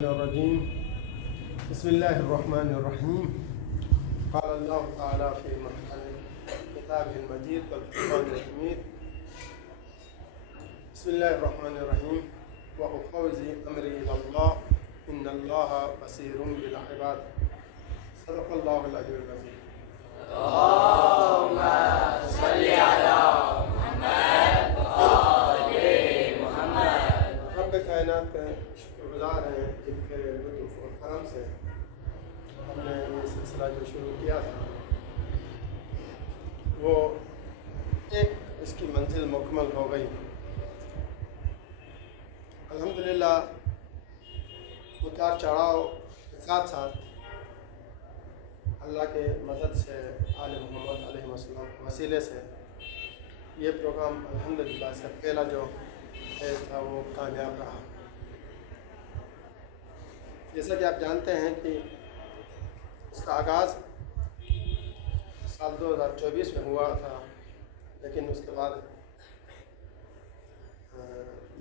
الرجيم بسم الله الرحمن الرحيم قال الله تعالى في محكم كتابه المجيد والفرقان الحميد بسم الله الرحمن الرحيم وأفوض أمري إلى الله إن الله بصير بالعباد صدق الله العلي العظيم. اللهم صل على محمد وآل محمد. رب کائنات کے شکرگزار ہیں جن کے لطف و کرم سے ہم نے یہ سلسلہ جو شروع کیا تھا وہ ایک اس کی منزل مکمل ہو گئی. الحمدللہ اتار چڑھاؤ کے ساتھ ساتھ اللہ کے مدد سے آل محمد علیہ السلام کے وسیلے سے یہ پروگرام الحمدللہ اس کا پہلا جو فیز تھا وہ کامیاب رہا. جیسا کہ آپ جانتے ہیں کہ اس کا آغاز سال 2024 میں ہوا تھا، لیکن اس کے بعد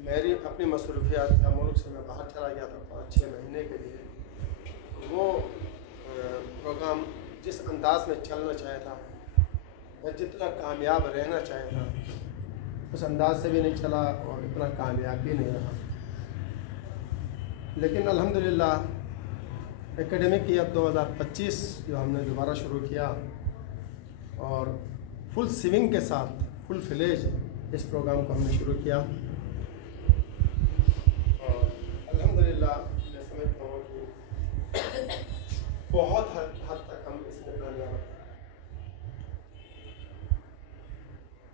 میری اپنی مصروفیات کا ملک سے میں باہر چلا گیا تھا 5-6 مہینے کے لیے. وہ پروگرام جس انداز میں چلنا چاہے تھا یا جتنا کامیاب رہنا چاہے تھا اس انداز سے بھی نہیں چلا اور اتنا کامیاب بھی نہیں رہا. لیکن الحمدللہ اکیڈمک ایئر 2025 جو ہم نے دوبارہ شروع کیا اور فل سوئنگ کے ساتھ فل فلیج اس پروگرام کو ہم نے شروع کیا اور الحمدللہ میں سمجھتا ہوں کہ بہت حد تک ہم اس میں کامیاب ہیں.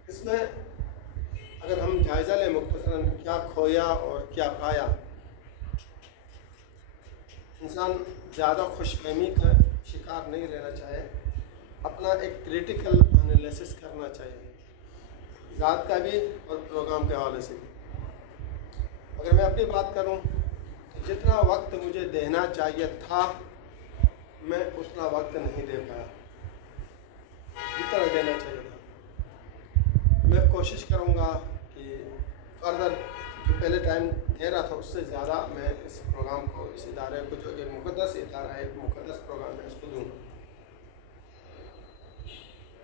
اس میں اگر ہم جائزہ لیں مختصراً کیا کھویا اور کیا پایا، انسان زیادہ خوش فہمی کا شکار نہیں رہنا چاہے، اپنا ایک کریٹیکل انالیسس کرنا چاہیے ذات کا بھی اور پروگرام کے حوالے سے بھی. اگر میں اپنی بات کروں تو جتنا وقت مجھے دینا چاہیے تھا میں اتنا وقت نہیں دے پایا جتنا دینا چاہیے تھا. میں کوشش کروں گا کہ فردر جو پہلے ٹائم دے رہا تھا اس سے زیادہ میں اس پروگرام کو، اس ادارے کو جو ایک مقدس ادارہ ہے، ایک مقدس پروگرام ہے، اس کو دوں.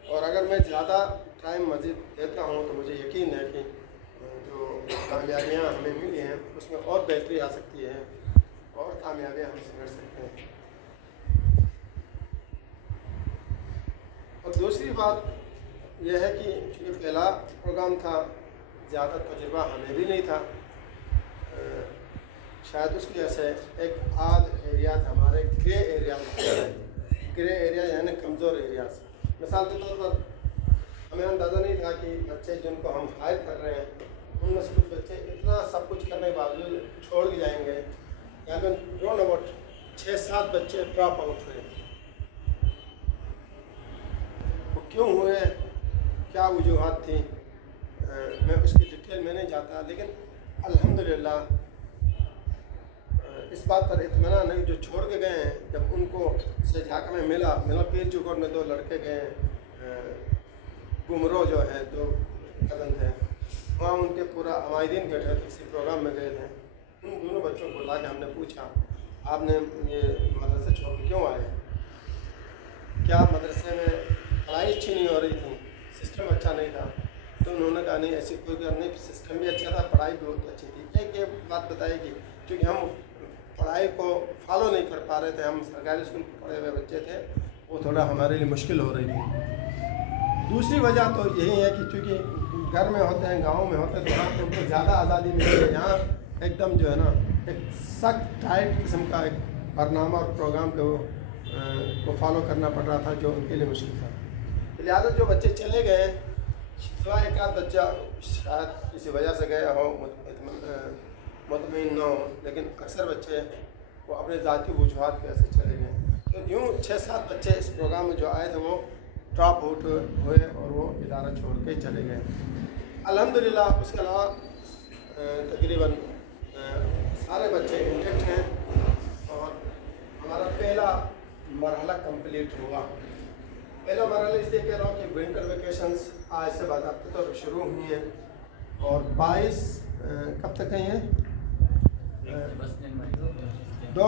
اور اگر میں زیادہ ٹائم مزید دیتا ہوں تو مجھے یقین ہے کہ جو کامیابیاں ہمیں ملی ہیں اس میں اور بہتری آ سکتی ہے اور کامیابیاں ہم سے مل سکتے ہیں. اور دوسری بات یہ ہے کہ چونکہ پہلا پروگرام تھا، زیادہ تجربہ ہمیں بھی نہیں تھا، شاید اس کی وجہ سے ایک آدھ ایریاز ہمارے گرے ایریا یعنی کمزور ایریاز. مثال کے طور پر ہمیں اندازہ نہیں تھا کہ بچے جن کو ہم ہائر کر رہے ہیں ان میں سے کچھ بچے اتنا سب کچھ کرنے کے باوجود چھوڑ کے جائیں گے. یعنی رون اباؤٹ 6-7 بچے ڈراپ آؤٹ ہوئے. وہ کیوں ہوئے، کیا وجوہات تھیں، میں اس کی ڈیٹیل میں نہیں جاتا، لیکن الحمدللہ اس بات پر اطمینان نہیں جو چھوڑ کے گئے ہیں. جب ان کو سجھاکہ میں ملا پیر چوکور میں 2 لڑکے گئے، گمرو جو ہے 2 کزن تھے، وہاں ان کے پورا عمائدین بیٹھے تھے، کسی پروگرام میں گئے تھے. ان دونوں بچوں کو لا کے ہم نے پوچھا آپ نے یہ مدرسے چھوڑ کے کیوں آئے، کیا مدرسے میں پڑھائی اچھی نہیں ہو رہی تھی، سسٹم اچھا نہیں تھا؟ تو انہوں نے کہا نہیں ایسی کوئی نہیں، سسٹم بھی اچھا تھا، پڑھائی بھی بہت اچھی تھی. ایک یہ بات بتائی کہ کیونکہ ہم پڑھائی کو فالو نہیں کر پا رہے تھے، ہم سرکاری اسکول میں پڑھے ہوئے بچے تھے، وہ تھوڑا ہمارے لیے مشکل ہو رہی تھی. دوسری وجہ تو یہی ہے کہ چونکہ گھر میں ہوتے ہیں، گاؤں میں ہوتے ہیں تو وہاں ان کو زیادہ آزادی ملتی ہے. یہاں ایک دم جو ہے نا ایک سخت ٹائٹ قسم کا ایک برنامہ اور پروگرام کو فالو کرنا پڑ رہا تھا جو ان کے لیے مشکل تھا. لہٰذا جو بچے چلے گئے سوائے ایک آدھ بچہ شاید کسی وجہ سے گیا ہو، مطمئن نہ ہو، لیکن اکثر بچے وہ اپنے ذاتی وجوہات کی وجہ سے چلے گئے. تو یوں 6-7 بچے اس پروگرام میں جو آئے تھے وہ ڈراپ آؤٹ ہوئے اور وہ ادارہ چھوڑ کے چلے گئے. الحمدللہ اس کے علاوہ تقریباً سارے بچے انٹیکٹ ہیں اور ہمارا پہلا مرحلہ کمپلیٹ ہوا. پہلا مرحلہ اس لیے کہہ رہا ہوں کہ ونٹر ویکیشنز آج سے باضابطہ طور پر شروع ہوئی ہیں اور 22 کب تک ہیں یہ 2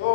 2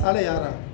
11:30,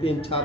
3, 4,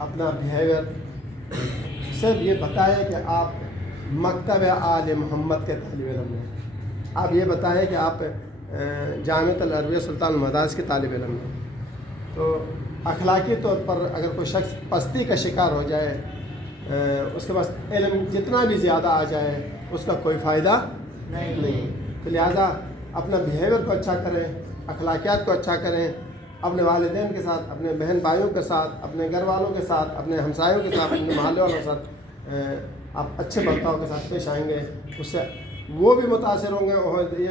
اپنا بیہیویئر صرف یہ بتائیں کہ آپ مکتب آل محمد کے طالب علم ہیں، آپ یہ بتائیں کہ آپ جامعۃ العربیہ سلطان المدارس کے طالب علم ہیں۔ تو اخلاقی طور پر اگر کوئی شخص پستی کا شکار ہو جائے، اس کے پاس علم جتنا بھی زیادہ آ جائے، اس کا کوئی فائدہ نہیں۔ تو لہٰذا اپنا بیہیویئر کو اچھا کریں، اخلاقیات کو اچھا کریں، اپنے والدین کے ساتھ، اپنے بہن بھائیوں کے ساتھ، اپنے گھر والوں کے ساتھ، اپنے ہمسایوں کے ساتھ، اپنے محلے والوں کے ساتھ آپ اچھے برتاؤ کے ساتھ پیش آئیں گے، اس سے وہ بھی متاثر ہوں گے اور